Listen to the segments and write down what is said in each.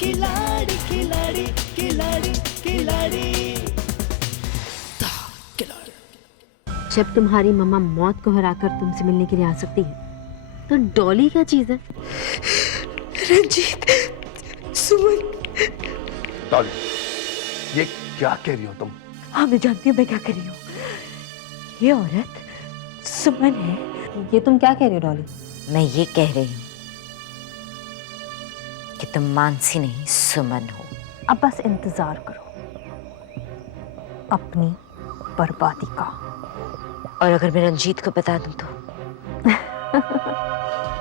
खिलाड़ी खिलाड़ी खिलाड़ी खिलाड़ी। जब तुम्हारी मम्मा मौत को हराकर तुमसे मिलने के लिए आ सकती है तो डॉली क्या चीज है? रंजीत, सुमन। डॉली, ये क्या कह रही हो तुम? हाँ, मैं जानती हूँ मैं क्या कर रही हूँ। ये औरत सुमन है। ये तुम क्या कह रही हो डॉली? मैं ये कह रही हूँ कि तुम मानसी नहीं सुमन हो। अब बस इंतजार करो अपनी बर्बादी का। और अगर मैं रंजीत को बता दूं तो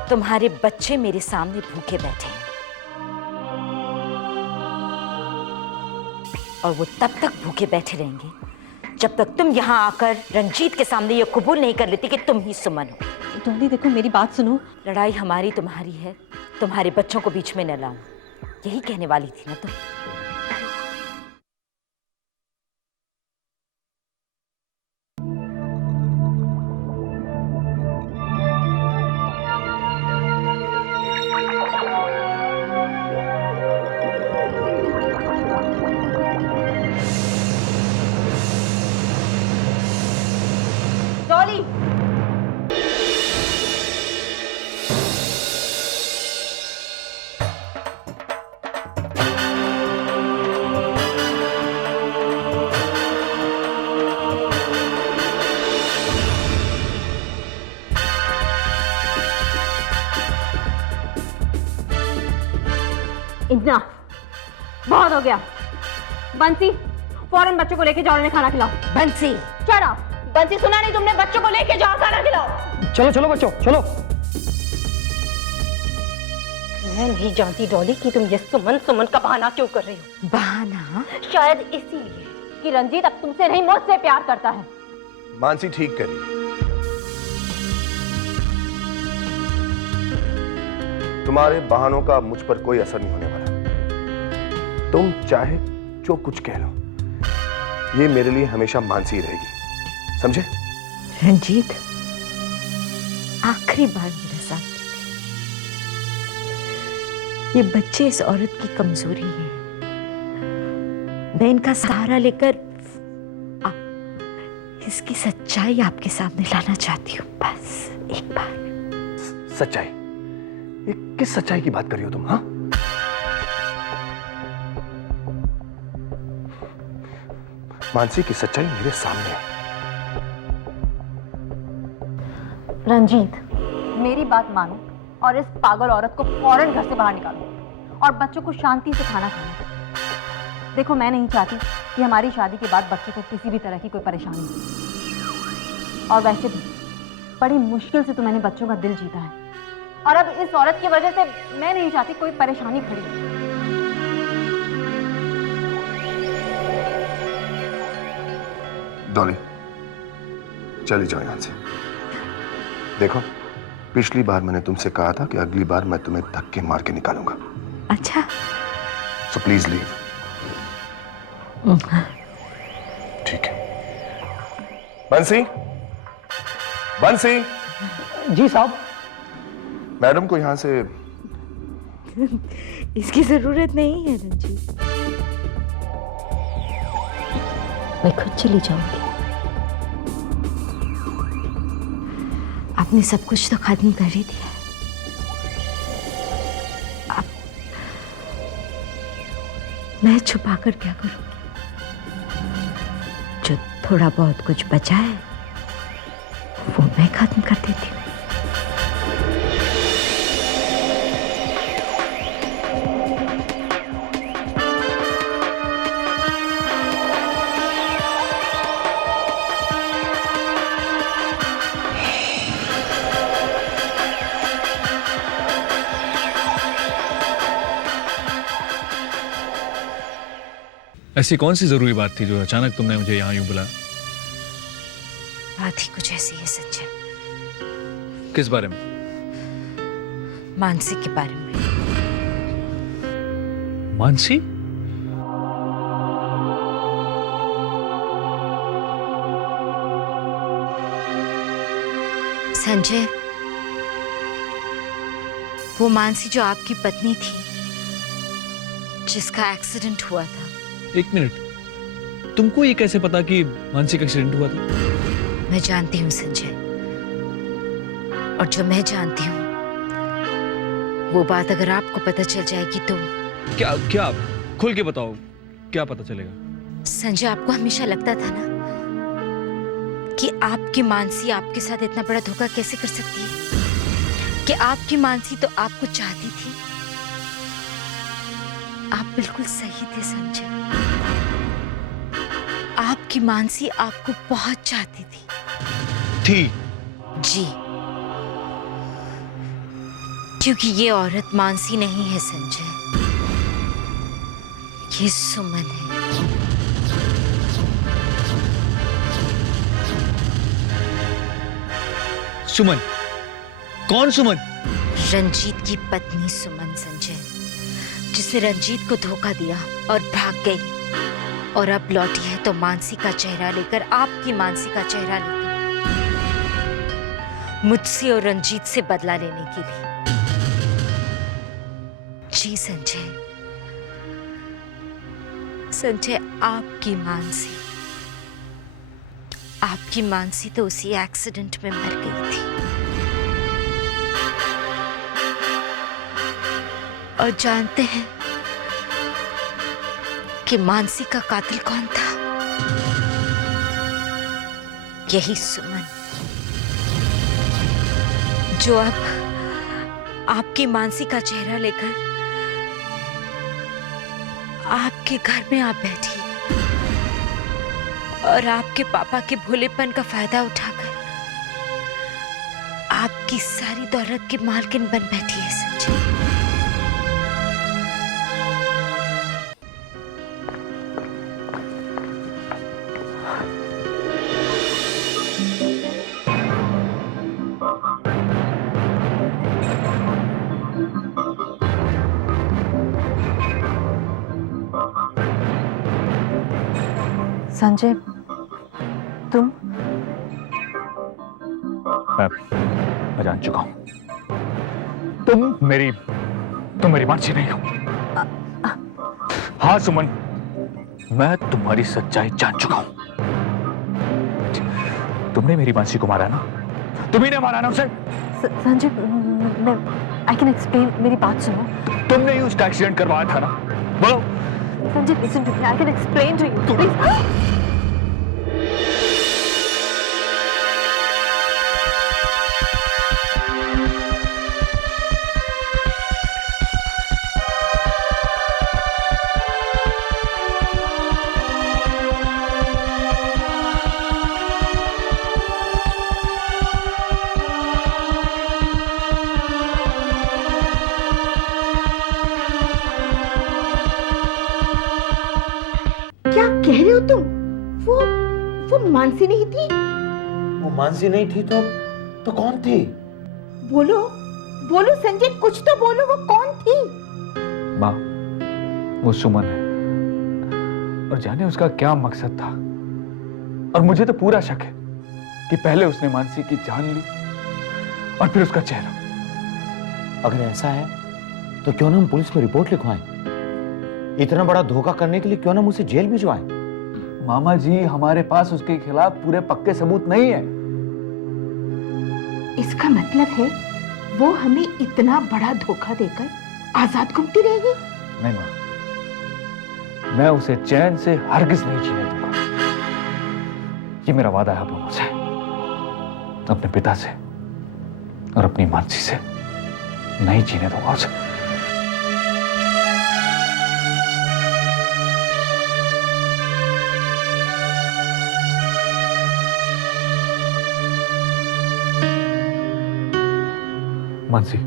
तुम्हारे बच्चे मेरे सामने भूखे बैठे हैं और वो तब तक भूखे बैठे रहेंगे जब तक तुम यहाँ आकर रंजीत के सामने ये कबूल नहीं कर लेती कि तुम ही सुमन हो। डॉली देखो मेरी बात सुनो। लड़ाई हमारी तुम्हारी है, तुम्हारे बच्चों को बीच में न लाऊं, यही कहने वाली थी ना तुम। डॉली इतना बहुत हो गया। बंसी फौरन बच्चों को लेके जाओ, उन्हें खाना खिलाओ। बंसी, चलो बंसी, सुना नहीं तुमने? बच्चों को लेके जाओ, खाना खिलाओ। चलो चलो बच्चों चलो। मैं नहीं जानती डॉली कि तुम ये सुमन सुमन का बहाना क्यों कर रही हो। बहाना? शायद इसीलिए कि रंजीत अब तुमसे नहीं मुझसे प्यार करता है। मानसी ठीक कह रही है। तुम्हारे बहानों का मुझ पर कोई असर नहीं होने वाला। तुम चाहे जो कुछ कह लो, ये मेरे लिए हमेशा मानसी रहेगी, समझे? रंजीत, आखिरी बार मेरे साथ ये बच्चे इस औरत की कमजोरी है। मैं इनका सहारा लेकर इसकी सच्चाई आपके सामने लाना चाहती हूँ, बस एक बार। सच्चाई? ये किस सच्चाई की बात कर रही हो तुम? हाँ, मानसी की सच्चाई मेरे सामने है। रंजीत, मेरी बात मानो और इस पागल औरत को फौरन घर से बाहर निकालो और बच्चों को शांति से खाना खाने दो। देखो, मैं नहीं चाहती कि हमारी शादी के बाद बच्चों को किसी भी तरह की कोई परेशानी हो। और वैसे भी बड़ी मुश्किल से तो मैंने बच्चों का दिल जीता है और अब इस औरत की वजह से मैं नहीं चाहती कोई परेशानी खड़ी हो। डॉली, चली जाओ यहां से। देखो, पिछली बार मैंने तुमसे कहा था कि अगली बार मैं तुम्हें धक्के मार के निकालूंगा। अच्छा, सो प्लीज लीव। ठीक है। बंसी, बंसी। जी साहब। मैडम को यहां से इसकी जरूरत नहीं है रंजीत, मैं खुद चली जाऊंगी। आपने सब कुछ तो खत्म कर ही दिया है। अब मैं छुपा कर क्या करूंगी? जो थोड़ा बहुत कुछ बचा है वो मैं खत्म कर देती हूँ। ऐसी कौन सी जरूरी बात थी जो अचानक तुमने मुझे यहाँ यूं बुलाया? बात ही कुछ ऐसी है संजय। किस बारे में? मानसी के बारे में। मानसी? संजय, वो मानसी जो आपकी पत्नी थी जिसका एक्सीडेंट हुआ था। एक मिनट, तुमको ये कैसे पता कि मानसी का एक्सीडेंट हुआ था? मैं जानती हूँ संजय, और जो मैं जानती हूँ वो बात अगर आपको पता चल जाएगी तो। क्या क्या? खुल के बताओ, क्या पता चलेगा? संजय, आपको हमेशा लगता था ना कि आपकी मानसी आपके साथ इतना बड़ा धोखा कैसे कर सकती है, कि आपकी मानसी तो आपको चाहती थी। आप बिल्कुल सही थे संजय, आपकी मानसी आपको बहुत चाहती थी। जी, क्योंकि ये औरत मानसी नहीं है संजय, ये सुमन है। सुमन? कौन सुमन? रंजीत की पत्नी सुमन संजय, जिसने रंजीत को धोखा दिया और भाग गई, और अब लौटी है तो मानसी का चेहरा लेकर, आपकी मानसी का चेहरा लेकर, मुझसे और रंजीत से बदला लेने के लिए। जी संजय, संजय, आपकी मानसी तो उसी एक्सीडेंट में मर गई थी। और जानते हैं कि मानसी का कातिल कौन था? यही सुमन, जो अब आपकी मानसी का चेहरा लेकर आपके घर में आ बैठी और आपके पापा के भोलेपन का फायदा उठाकर आपकी सारी दौलत की मालकिन बन बैठी है संजय। संजय, तुम? मैं जान चुका हूं, तुम मेरी मानसी नहीं हो। हाँ सुमन, मैं तुम्हारी सच्चाई जान चुका हूं। तुमने मेरी मानसी को मारा ना? तुम्ही ने मारा ना उसे? संजय, आई कैन एक्सप्लेन, मेरी बात सुनो। तुमने ही उसका एक्सीडेंट करवाया था ना? बोलो। Sanjay, listen to me, I can explain to you, please. क्या कह रहे हो तुम? वो मानसी नहीं थी? वो मानसी नहीं थी तो कौन थी? बोलो बोलो संजय, कुछ तो बोलो, वो कौन थी? माँ, वो सुमन है, और जाने उसका क्या मकसद था। और मुझे तो पूरा शक है कि पहले उसने मानसी की जान ली और फिर उसका चेहरा। अगर ऐसा है तो क्यों ना हम पुलिस में रिपोर्ट लिखवाएं? इतना बड़ा धोखा करने के लिए क्यों ना मुझे जेल भिजवाएं? मामा जी, हमारे पास उसके खिलाफ पूरे पक्के सबूत नहीं है। इसका मतलब है वो हमें इतना बड़ा धोखा देकर आजाद घूमती रहेगी? नहीं माँ, मैं उसे चैन से हरगिज नहीं जीने दूंगा। ये मेरा वादा है आप लोगों से, अपने पिता से और अपनी मानसी से नहीं जीने दूंगा उसे। मानसी,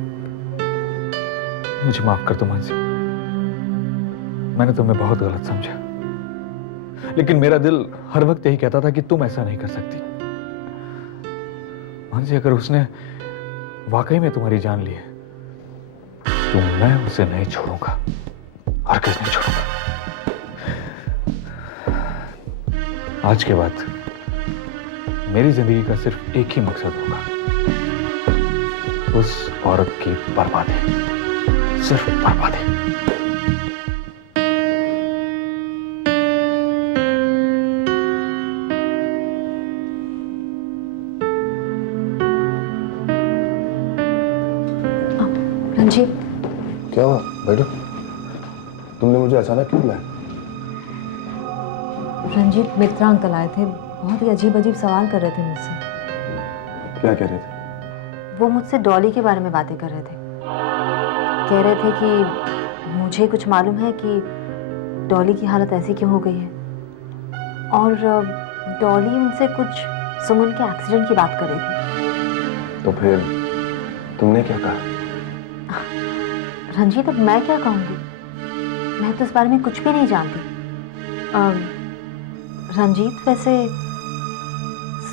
मुझे माफ कर दो मानसी, मैंने तुम्हें बहुत गलत समझा, लेकिन मेरा दिल हर वक्त यही कहता था कि तुम ऐसा नहीं कर सकती। मानसी, अगर उसने वाकई में तुम्हारी जान ली है तो मैं उसे नहीं छोड़ूंगा, हरगिज़ नहीं छोड़ूंगा। आज के बाद मेरी जिंदगी का सिर्फ एक ही मकसद होगा, उस औरत की बर्बादी, सिर्फ बर्बादी। रंजीत, क्या हुआ? बैठो। तुमने मुझे अचानक क्यों बुलाया? रंजीत, मित्रा अंकल आए थे, बहुत ही अजीब अजीब सवाल कर रहे थे मुझसे। क्या कह रहे थे? वो मुझसे डॉली के बारे में बातें कर रहे थे। कह रहे थे कि मुझे कुछ मालूम है कि डॉली की हालत ऐसी क्यों हो गई है, और डॉली उनसे कुछ सुमन के एक्सीडेंट की बात कर रही थी। तो फिर तुमने क्या कहा? रंजीत, अब मैं क्या कहूँगी? मैं तो इस बारे में कुछ भी नहीं जानती। रंजीत, वैसे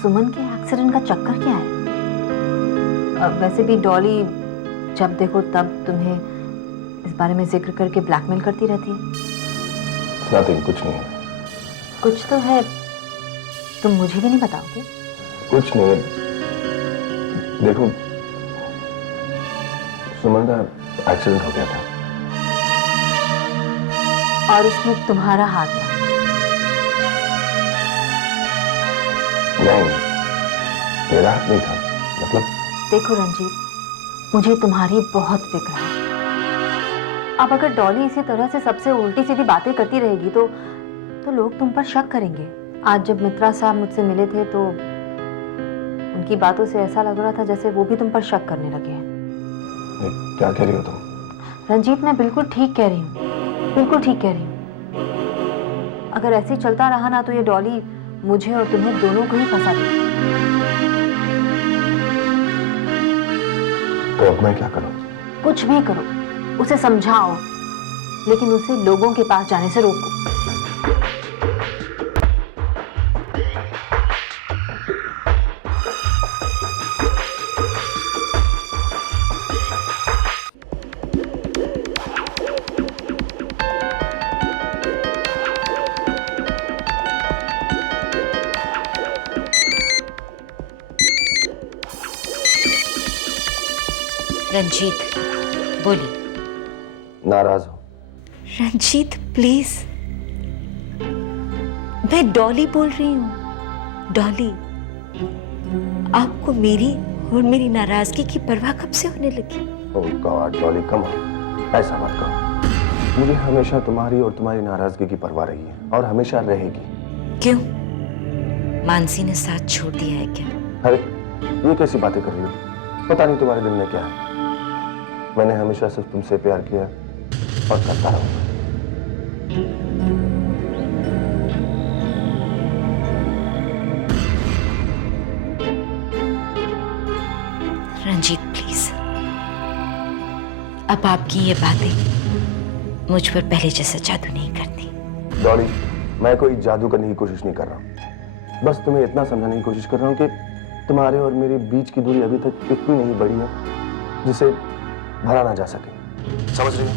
सुमन के एक्सीडेंट का चक्कर क्या है? वैसे भी डॉली जब देखो तब तुम्हें इस बारे में जिक्र करके ब्लैकमेल करती रहती है। नथिंग, कुछ नहीं है। कुछ तो है, तुम मुझे भी नहीं बताओगे? कुछ नहीं है। देखो, सुमन का एक्सीडेंट हो गया था और उसमें तुम्हारा हाथ था? नहीं, मेरा हाथ नहीं था। मतलब? देखो रंजीत, मुझे तुम्हारी बहुत फिक्र है। अब अगर डॉली इसी तरह से सबसे उल्टी सीधी बातें करती रहेगी तो लोग तुम पर शक करेंगे। आज जब मित्रा साहब मुझसे मिले थे तो उनकी बातों से ऐसा लग रहा था जैसे वो भी तुम पर शक करने लगे हैं। क्या कह रही हो तुम? रंजीत, मैं बिल्कुल ठीक कह रही हूँ, बिल्कुल ठीक कह रही हूँ। अगर ऐसे ही चलता रहा ना तो ये डॉली मुझे और तुम्हें दोनों को ही फंसा देगी। तो अब मैं क्या करूं? कुछ भी करो, उसे समझाओ, लेकिन उसे लोगों के पास जाने से रोको। रंजीत, बोलिए। नाराज हो? रंजीत प्लीज, मैं डॉली बोल रही हूँ। डॉली, आपको मेरी और मेरी नाराजगी की परवाह कब से होने लगी? ओह गॉड डॉली, कम ऑन, ऐसा मत कहो। मुझे हमेशा तुम्हारी और तुम्हारी नाराजगी की परवाह रही है और हमेशा रहेगी। क्यों? मानसी ने साथ छोड़ दिया है क्या? अरे ये कैसी बातें कर रही हो? पता नहीं तुम्हारे दिल में क्या है। मैंने हमेशा सिर्फ तुमसे प्यार किया और करता रहूंगा। रंजीत प्लीज, अब आपकी ये बातें मुझ पर पहले जैसा जादू नहीं करती। डॉली, मैं कोई जादू करने की कोशिश नहीं कर रहा हूं। बस तुम्हें इतना समझाने की कोशिश कर रहा हूं कि तुम्हारे और मेरे बीच की दूरी अभी तक इतनी नहीं बढ़ी है जिसे भरा ना जा सके। समझ रही हो?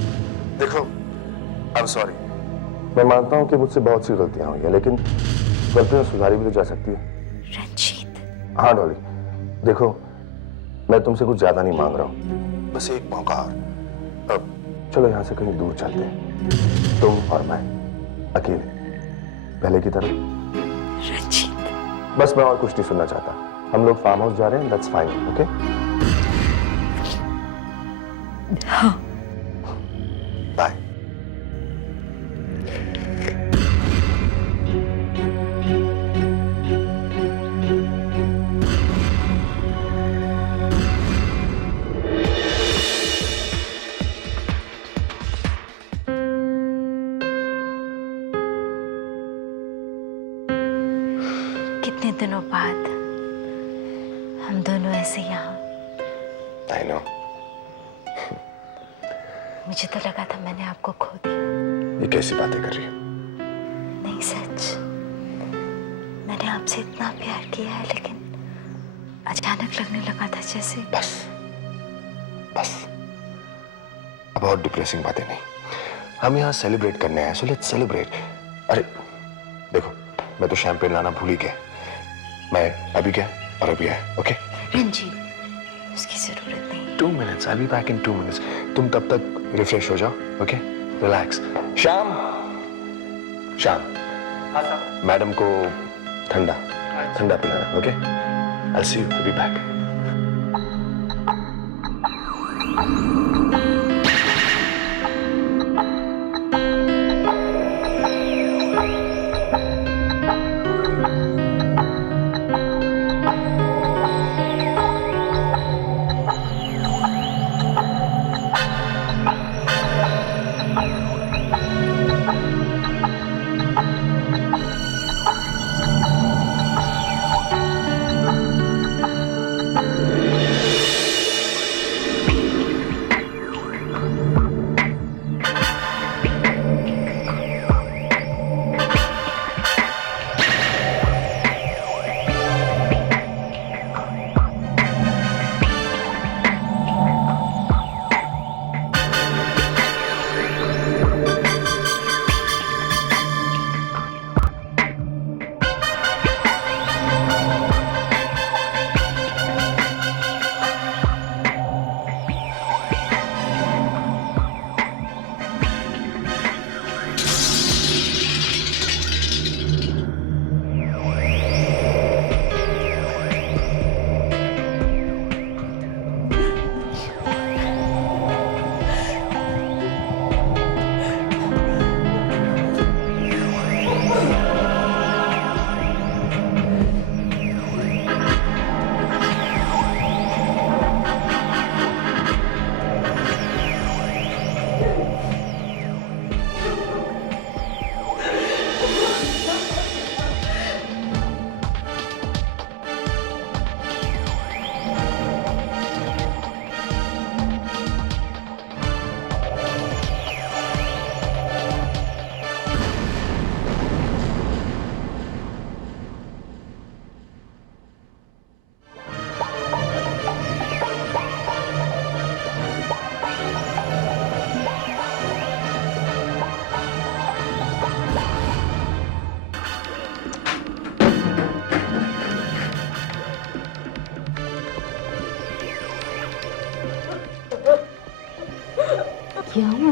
देखो, आई एम सॉरी। मैं मानता हूं कि मुझसे बहुत सी गलतियां हुई हैं, लेकिन गलतियां सुधारी भी तो जा सकती है। रंजीत। हाँ डॉली, देखो, मैं तुमसे कुछ ज्यादा नहीं मांग रहा हूं, बस एक मौका और। अब चलो यहां से कहीं दूर चलते हैं, तुम और मैं अकेले, पहले की तरह। रंजीत, बस मैं और कुछ नहीं सुनना चाहता। हम लोग फार्म हाउस जा रहे हैं, दैट्स फाइन, ओके? हाँ। बाय। कितने दिनों बाद हम दोनों ऐसे यहाँ। I know. मुझे तो लगा था मैंने आपको खो दिया। ये कैसी बातें कर रही है? नहीं, सच, मैंने आपसे इतना प्यार किया है, लेकिन अचानक लगने लगा था जैसे। बस बस, अब और डिप्रेसिंग बातें नहीं। हम यहाँ सेलिब्रेट करने आए, सो लेट्स सेलिब्रेट। अरे देखो, मैं तो शैंपेन लाना भूल ही गया। मैं अभी गया और अभी आया, ओके? रंजीत, उसकी जरूरत नहीं। 2 minutes, I'll be back in 2 minutes. तुम तब तक रिफ्रेश हो जाओ, okay? Relax. Shyam, Shyam, madam को ठंडा ठंडा पिलाना, okay? I'll see you, I'll be back.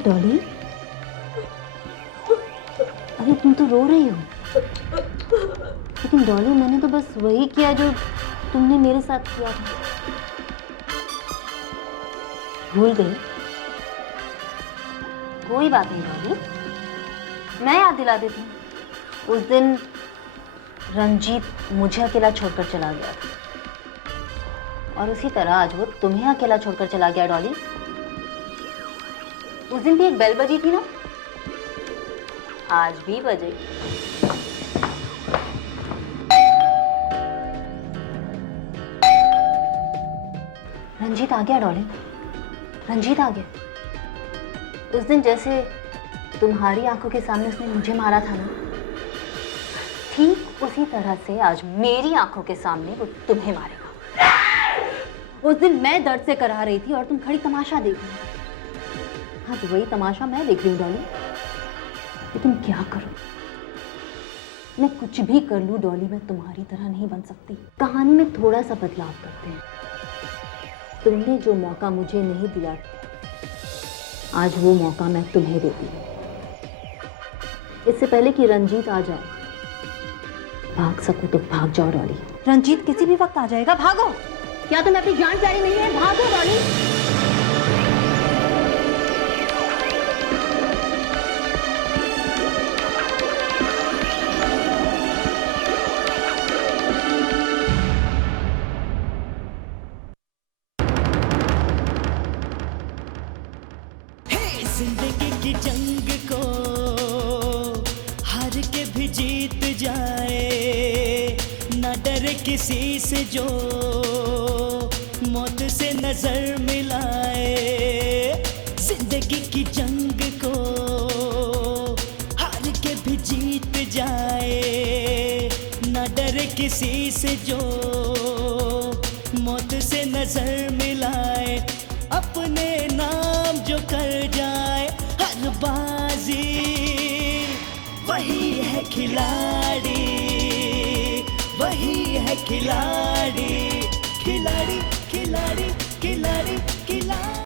Dolly, अरे तुम तो रो रही हो। लेकिन डॉली, मैंने तो बस वही किया जो तुमने मेरे साथ किया था। भूल गई? कोई बात नहीं डॉली, मैं याद दिला देती हूँ। उस दिन रंजीत मुझे अकेला छोड़कर चला गया था, और उसी तरह आज वो तुम्हें अकेला छोड़कर चला गया डॉली। उस दिन भी एक बेल बजी थी ना, आज भी बजेगी। रंजीत आ गया डॉली, रंजीत आ गया। उस दिन जैसे तुम्हारी आंखों के सामने उसने मुझे मारा था ना, ठीक उसी तरह से आज मेरी आंखों के सामने वो तुम्हें मारेगा। उस दिन मैं दर्द से कराह रही थी और तुम खड़ी तमाशा देख रही थी। आज वही तमाशा मैं देख रही हूँ डॉली। कि तुम क्या करो, मैं कुछ भी कर लूँ डॉली, मैं तुम्हारी तरह नहीं बन सकती। कहानी में थोड़ा सा बदलाव करते हैं। तुमने जो मौका मुझे नहीं दिया, आज वो मौका मैं तुम्हें देती हूँ। इससे पहले कि रंजीत आ जाए, भाग सको तो भाग जाओ डॉली। रंजीत किसी भी वक्त आ जाएगा, भागो। क्या तुम्हें अपनी जान प्यारी नहीं है? भागो डॉली। जिंदगी की जंग को हार के भी जीत जाए, ना डरे किसी से जो मौत से नजर मिलाए। जिंदगी की जंग को हार के भी जीत जाए, ना डरे किसी से जो मौत से नजर मिलाए। अपने नाम जो कर जाए हर बाजी, वही है खिलाड़ी, वही है खिलाड़ी, खिलाड़ी खिलाड़ी खिलाड़ी खिलाड़ी।